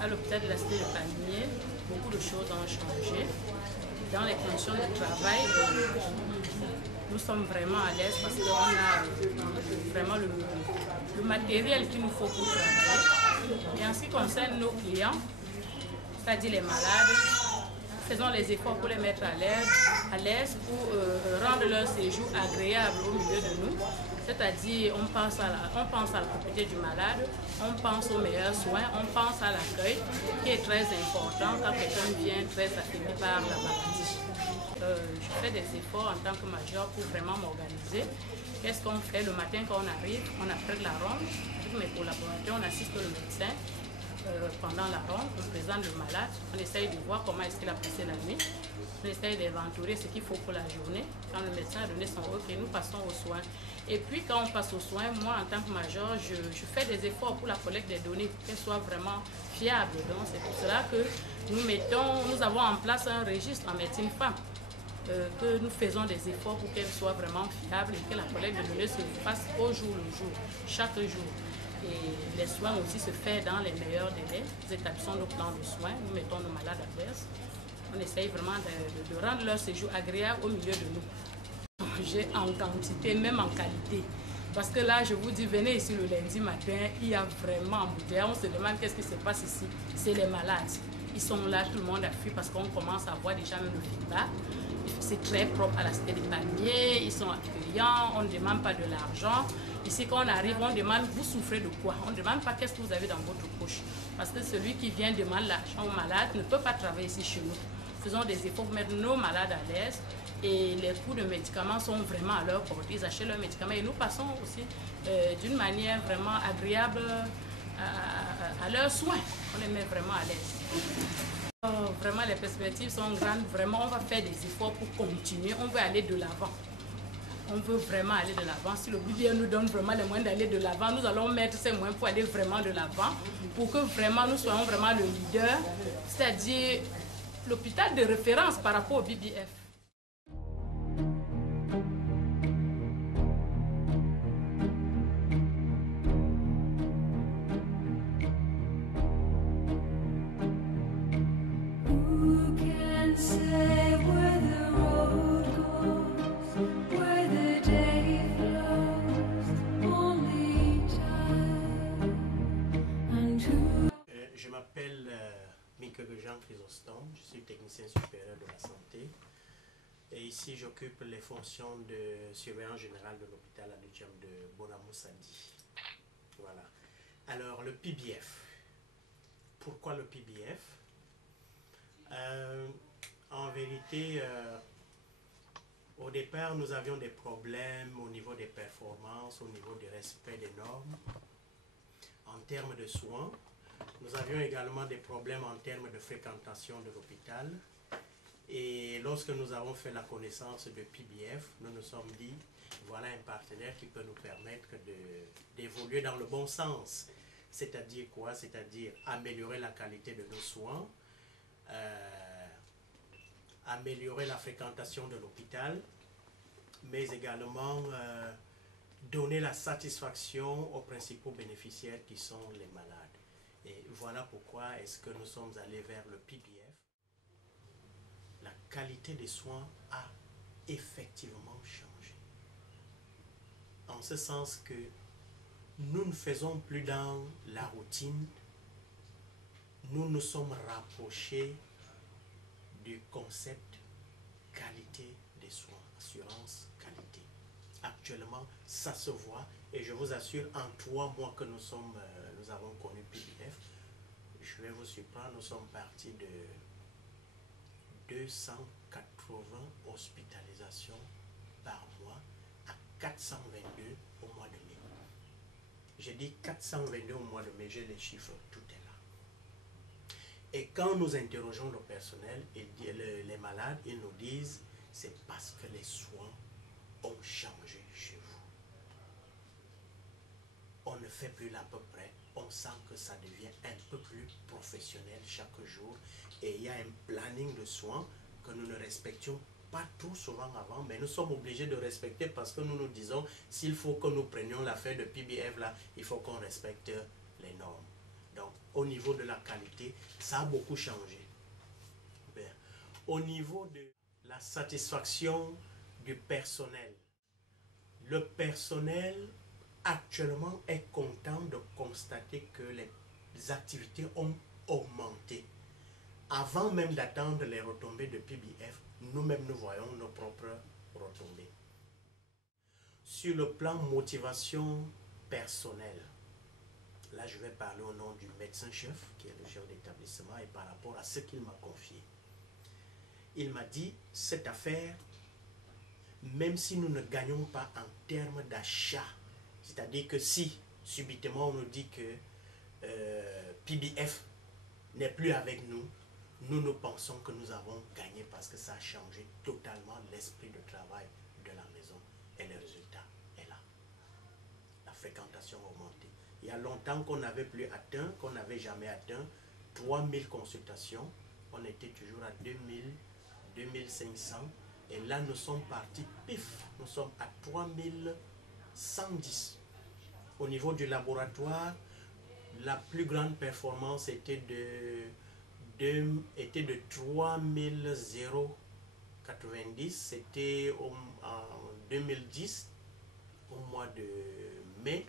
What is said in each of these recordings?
À l'hôpital de la Cité de Pamiers, beaucoup de choses ont changé. Dans les conditions de travail, nous sommes vraiment à l'aise parce qu'on a vraiment le matériel qu'il nous faut pour travailler. Et en ce qui concerne nos clients, c'est-à-dire les malades, faisons les efforts pour les mettre à l'aise pour rendre leur séjour agréable au milieu de nous. C'est-à-dire, on pense à la propriété du malade, on pense aux meilleurs soins, on pense à l'accueil, qui est très important quand quelqu'un vient très affaibli par la maladie. Je fais des efforts en tant que major pour vraiment m'organiser. Qu'est-ce qu'on fait le matin quand on arrive? On apprête la ronde. Avec mes collaborateurs, on assiste le médecin. Pendant la ronde, on présente le malade, on essaye de voir comment est-ce qu'il a passé la nuit, on essaye d'inventorier ce qu'il faut pour la journée. Quand le médecin a donné son OK, nous passons aux soins. Et puis quand on passe aux soins, moi en tant que major, je fais des efforts pour la collecte des données, pour qu'elles soient vraiment fiables. Donc c'est pour cela que nous avons en place un registre en médecine femme, que nous faisons des efforts pour qu'elle soit vraiment fiable et que la collecte de données se fasse au jour le jour, chaque jour. Et les soins aussi se font dans les meilleurs délais. Nous établissons nos plans de soins, nous mettons nos malades à l'aise. On essaye vraiment de rendre leur séjour agréable au milieu de nous. J'ai en quantité, même en qualité. Parce que là, je vous dis, venez ici le lundi matin, il y a vraiment embouteillage. On se demande qu'est-ce qui se passe ici. C'est les malades. Ils sont là, tout le monde a fui parce qu'on commence à voir déjà même le feedback. C'est très propre à la Cité des Pamiers, ils sont accueillants, on ne demande pas de l'argent. Ici, quand on arrive, on demande, vous souffrez de quoi? On ne demande pas qu'est-ce que vous avez dans votre poche. Parce que celui qui vient demander l'argent aux malades ne peut pas travailler ici chez nous. Faisons des efforts pour mettre nos malades à l'aise. Et les coûts de médicaments sont vraiment à leur portée. Ils achètent leurs médicaments et nous passons aussi d'une manière vraiment agréable à leurs soins. On les met vraiment à l'aise. Vraiment, les perspectives sont grandes. Vraiment, on va faire des efforts pour continuer. On veut aller de l'avant. On veut vraiment aller de l'avant. Si le budget nous donne vraiment les moyens d'aller de l'avant, nous allons mettre ces moyens pour aller vraiment de l'avant, pour que vraiment nous soyons vraiment le leader, c'est-à-dire l'hôpital de référence par rapport au BBF. Je m'appelle Jean Chrysostome, je suis technicien supérieur de la santé et ici j'occupe les fonctions de surveillant général de l'hôpital Anujam de Bonamoussadi. Voilà. Alors le PBF. Pourquoi le PBF? En vérité, au départ nous avions des problèmes au niveau des performances, au niveau du respect des normes, en termes de soins. Nous avions également des problèmes en termes de fréquentation de l'hôpital. Et lorsque nous avons fait la connaissance de PBF, nous nous sommes dit, voilà un partenaire qui peut nous permettre d'évoluer dans le bon sens. C'est-à-dire quoi? C'est-à-dire améliorer la qualité de nos soins, améliorer la fréquentation de l'hôpital, mais également donner la satisfaction aux principaux bénéficiaires qui sont les malades. Et voilà pourquoi est-ce que nous sommes allés vers le PBF. La qualité des soins a effectivement changé. En ce sens que nous ne faisons plus dans la routine, nous nous sommes rapprochés du concept qualité des soins, assurance qualité. Actuellement, ça se voit et je vous assure, en 3 mois que nous avons connu PBF, je vais vous surprendre, nous sommes partis de 280 hospitalisations par mois à 422 au mois de mai. J'ai dit 422 au mois de mai, j'ai les chiffres, tout est là. Et quand nous interrogeons le personnel et les malades, ils nous disent c'est parce que les soins ont changé chez vous. On ne fait plus l'à peu près, on sent que ça devient un peu plus professionnel chaque jour et il y a un planning de soins que nous ne respections pas trop souvent avant, mais nous sommes obligés de respecter parce que nous nous disons s'il faut que nous prenions l'affaire de PBF là, il faut qu'on respecte les normes. Donc au niveau de la qualité, ça a beaucoup changé. Au niveau de la satisfaction du personnel, le personnel actuellement est content de constater que les activités ont augmenté. Avant même d'attendre les retombées de PBF, nous-mêmes nous voyons nos propres retombées. Sur le plan motivation personnelle, là je vais parler au nom du médecin-chef, qui est le chef d'établissement, et par rapport à ce qu'il m'a confié. Il m'a dit, cette affaire, même si nous ne gagnons pas en termes d'achat, c'est-à-dire que si subitement on nous dit que PBF n'est plus avec nous, nous pensons que nous avons gagné parce que ça a changé totalement l'esprit de travail de la maison et le résultat est là. La fréquentation a augmenté. Il y a longtemps qu'on n'avait plus atteint, qu'on n'avait jamais atteint 3000 consultations. On était toujours à 2000, 2500 et là nous sommes partis pif, nous sommes à 3110. Au niveau du laboratoire, la plus grande performance était de 3090, c'était en 2010 au mois de mai,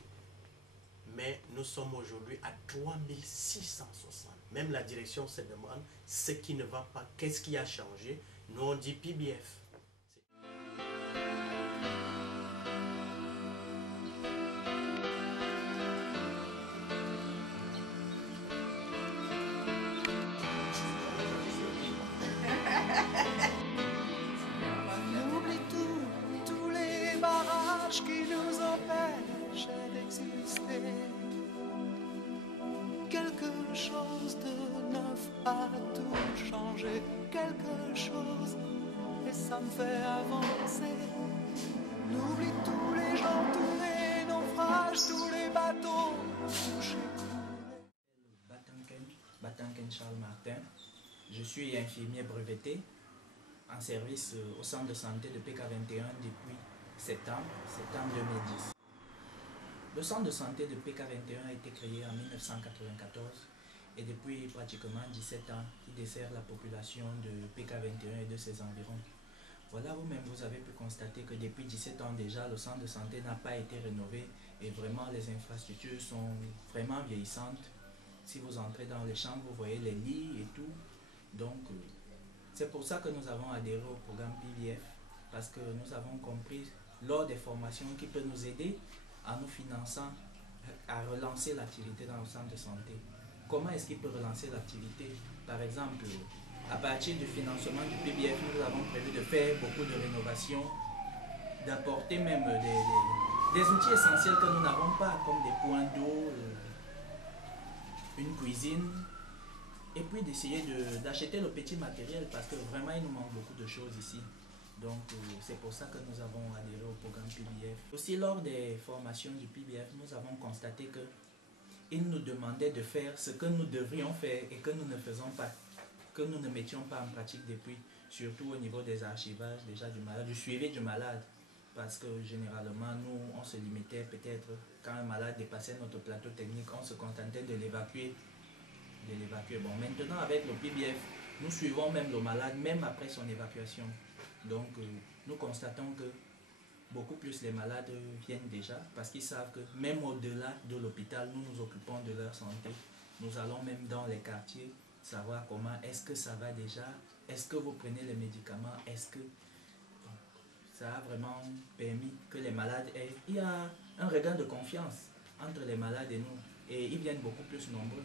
mais nous sommes aujourd'hui à 3660. Même la direction se demande ce qui ne va pas, qu'est-ce qui a changé. Nous on dit PBF. Qui nous empêche d'exister. Quelque chose de neuf a tout changé, quelque chose, et ça me fait avancer. N'oublie tous les gens, tous les naufrages, tous les bateaux touchés. Batanken Charles Martin, je suis infirmier breveté en service au centre de santé de PK21 depuis septembre 2010. Le centre de santé de PK21 a été créé en 1994 et depuis pratiquement 17 ans, il dessert la population de PK21 et de ses environs. Voilà, vous-même, vous avez pu constater que depuis 17 ans déjà, le centre de santé n'a pas été rénové et vraiment les infrastructures sont vraiment vieillissantes. Si vous entrez dans les chambres, vous voyez les lits et tout. Donc, c'est pour ça que nous avons adhéré au programme PBF, parce que nous avons compris lors des formations qui peut nous aider en nous finançant à relancer l'activité dans le centre de santé. Comment est-ce qu'il peut relancer l'activité? Par exemple, à partir du financement du PBF, nous avons prévu de faire beaucoup de rénovations, d'apporter même des outils essentiels que nous n'avons pas, comme des points d'eau, une cuisine, et puis d'essayer d'acheter le petit matériel parce que vraiment il nous manque beaucoup de choses ici. Donc c'est pour ça que nous avons adhéré au programme PBF. Aussi lors des formations du PBF, nous avons constaté qu'ils nous demandaient de faire ce que nous devrions faire et que nous ne faisons pas, que nous ne mettions pas en pratique depuis, surtout au niveau des archivages déjà du malade, du suivi du malade. Parce que généralement, nous, on se limitait peut-être, quand un malade dépassait notre plateau technique, on se contentait de l'évacuer. Bon, maintenant avec le PBF, nous suivons même le malade, même après son évacuation. Donc, nous constatons que beaucoup plus les malades viennent déjà parce qu'ils savent que même au-delà de l'hôpital, nous nous occupons de leur santé. Nous allons même dans les quartiers savoir comment est-ce que ça va déjà, est-ce que vous prenez les médicaments, est-ce que ça a vraiment permis que les malades aient... Il y a un regain de confiance entre les malades et nous et ils viennent beaucoup plus nombreux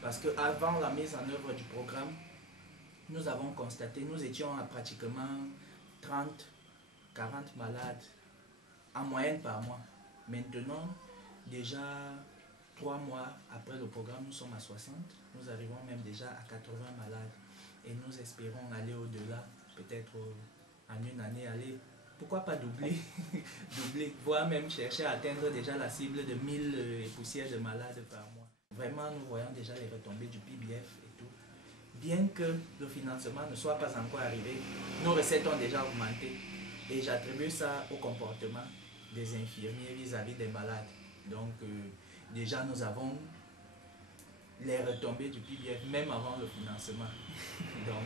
parce qu'avant la mise en œuvre du programme, nous avons constaté, nous étions à pratiquement 30-40 malades en moyenne par mois. Maintenant, déjà 3 mois après le programme, nous sommes à 60. Nous arrivons même déjà à 80 malades. Et nous espérons aller au-delà, peut-être en une année, aller, pourquoi pas doubler, voire même chercher à atteindre déjà la cible de 1000 et poussières de malades par mois. Vraiment, nous voyons déjà les retombées du PBF et tout. Bien que le financement ne soit pas encore arrivé, nos recettes ont déjà augmenté. Et j'attribue ça au comportement des infirmiers vis-à-vis des malades. Donc, déjà, nous avons les retombées du PBF, même avant le financement. Donc,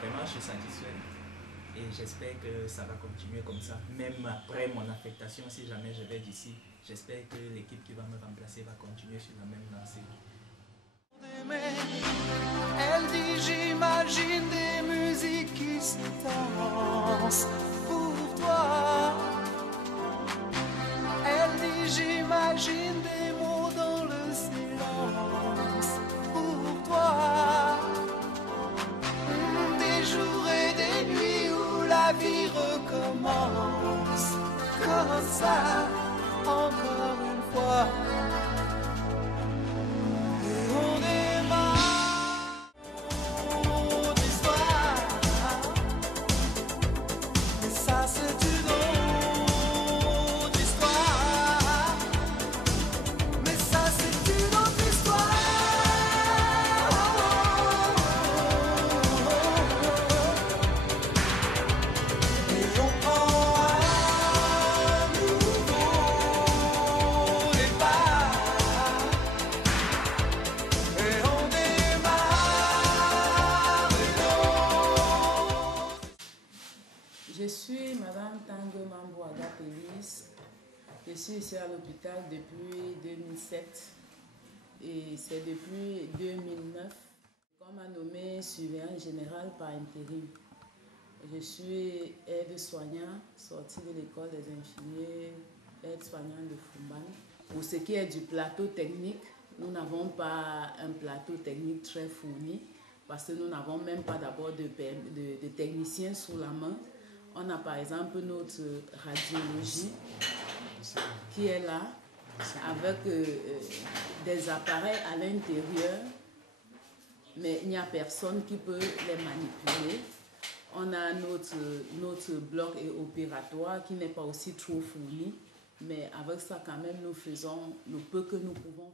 vraiment, je suis satisfait. Et j'espère que ça va continuer comme ça. Même après mon affectation, si jamais je vais d'ici, j'espère que l'équipe qui va me remplacer va continuer sur la même lancée. Elle dit j'imagine des musiques qui se dansent pour toi. Elle dit j'imagine des mots dans le silence pour toi. Des jours et des nuits où la vie recommence comme ça encore une fois. Je suis Madame Tango Mambo-Aga Pélis. Je suis ici à l'hôpital depuis 2007 et c'est depuis 2009 qu'on m'a nommée surveillante générale par intérim. Je suis aide-soignant sortie de l'école des infirmiers, aide-soignante de Fumban. Pour ce qui est du plateau technique, nous n'avons pas un plateau technique très fourni parce que nous n'avons même pas d'abord de techniciens sous la main. On a par exemple notre radiologie qui est là avec des appareils à l'intérieur, mais il n'y a personne qui peut les manipuler. On a notre bloc opératoire qui n'est pas aussi trop fourni, mais avec ça quand même nous faisons le peu que nous pouvons